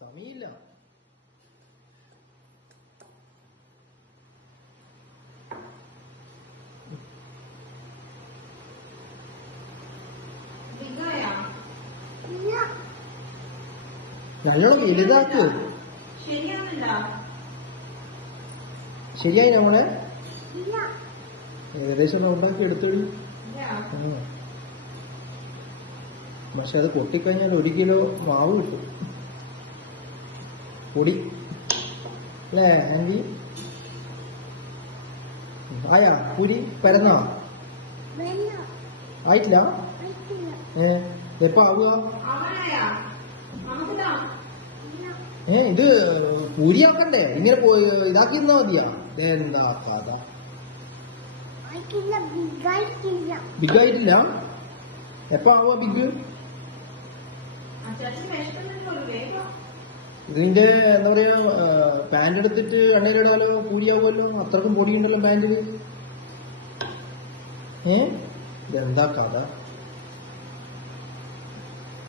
സമയമില്ല. നല്ലോണം വലുതാക്ക്. ശരിയായി നമ്മളെ ഏകദേശം ഉണ്ടാക്കി എടുത്തോളി. പക്ഷെ അത് പൊട്ടിക്കഴിഞ്ഞാൽ 1 കിലോ മാവ് കിട്ടും, പൊടി അല്ലേ ആൻറ്റി? ആയാ പൂരി പരന്നാ? ആയിട്ടില്ല. എപ്പോ ആവുക? ഇത് പൂരിയാക്കണ്ടേ? ഇങ്ങനെ ഇതാക്കി നിന്നാ മതിയാ? എന്താ കഥ? ബിഗ് ആയിട്ടില്ല. എപ്പോ ആവുക ബിഗ്? ഇതിന്റെ എന്താ പറയാ, പാന്റ് എടുത്തിട്ട് എണ്ണയിലിടാലോ, പൂരിയാവുമല്ലോ. അത്രക്കും പൊടിയുണ്ടല്ലോ പാന്റില്. ഇതെന്താ കഥ?